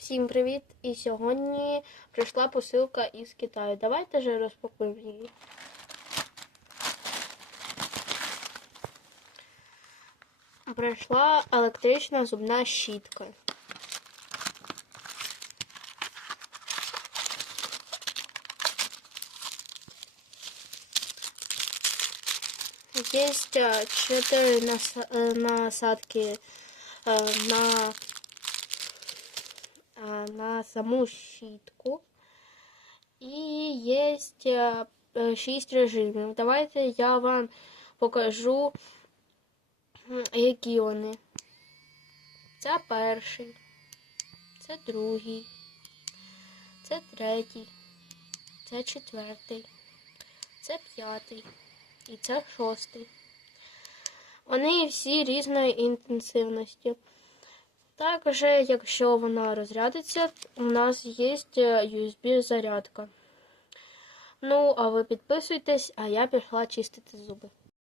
Всім привіт! І сьогодні прийшла посилка із Китаю. Давайте же розпакуємо її. Прийшла електрична зубна щітка. Есть э, четыре наса- э, насадки э, на а, на саму щітку. І є 6 режимів. Давайте я вам покажу, які вони. Це перший, це другий, це третій, це четвертий, це п'ятий і це шостий. Вони всі різної інтенсивності. Також, якщо вона розрядиться, у нас є USB-зарядка. Ну, а ви підписуйтесь, а я пішла чистити зуби.